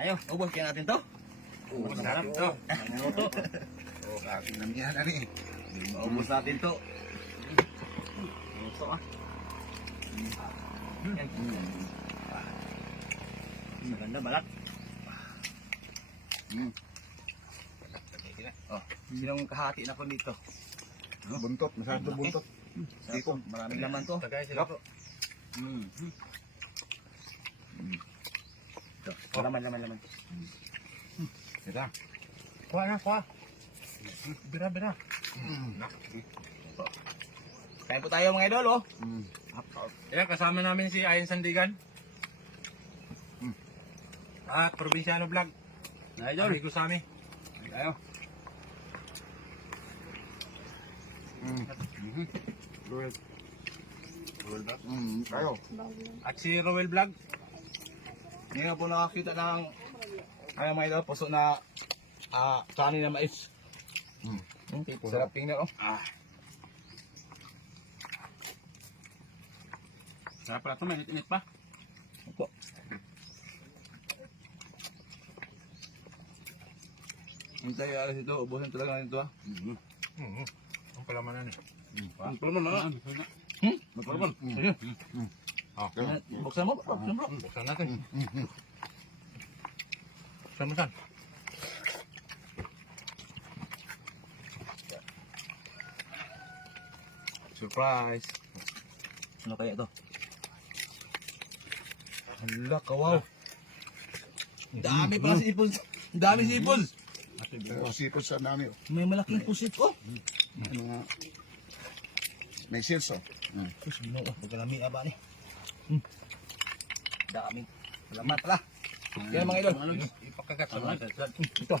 Ayo, ubos kaya natin to. Masarap to. Minuto. Akin lang yan, ano eh. Ubos natin to. Minuto ah. Yan. Maganda balat. Oh, sinong kahati na po dito? Buntot, masyado buntot. Dito, maraming laman to. Tagay sila po. Ito, laman. Ito. Kuha na, kuha. Bira. Kain po tayo mga idol, oh. Ayan, kasama namin si Ayon Sandigan. At Probinsyano Vlog. Idol. Amigo sa amin. Ayo. Tayo. At si Rowel Vlog. Hindi na po nakakita ng mga idol, puso na kanin na mais. Sarap tingnan, oh. Sarap pala ito, may init pa. Ito. Hintay alas ito, ubusin talaga natin ito, ha. Ang palamanan eh. Ang palaman na. Magpalaman. Sige. Buksan mo, buksan mo. Buksan natin. Buksan mo saan? Surprise. Ano kaya ito? Hala, kawaw. Dami pala sipon. Dami sipon. Sipot sa dami. May malaking pusit, oh. Mga... May sales, oh. Sus, ginoo, pagkalami ba ni? Daming. Salamat pala. Yan mga idol. Ipakagat sa mga. Ito.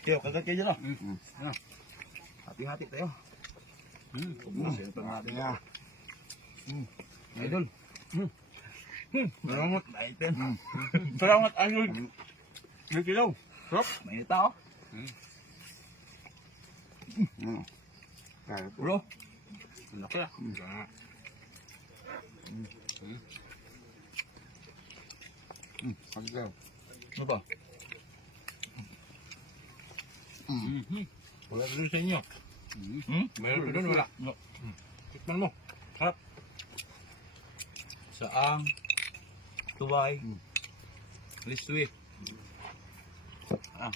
Kaya, kagat kayo dyan, oh. Hati-hati tayo. Ubusin pa natin. Idol. Salamat, item. Salamat, Ayon. May kilaw. Sarap. May tao. Bro. Laki ah. Pagkaw. Ano ba? Wala doon sa inyo. Mayroon pa doon, wala. Tikman mo. Sarap. Saang. Tuway. Liswi.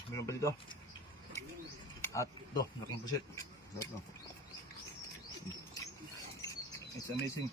Meron pa dito. At ito, laking pusit. It's amazing.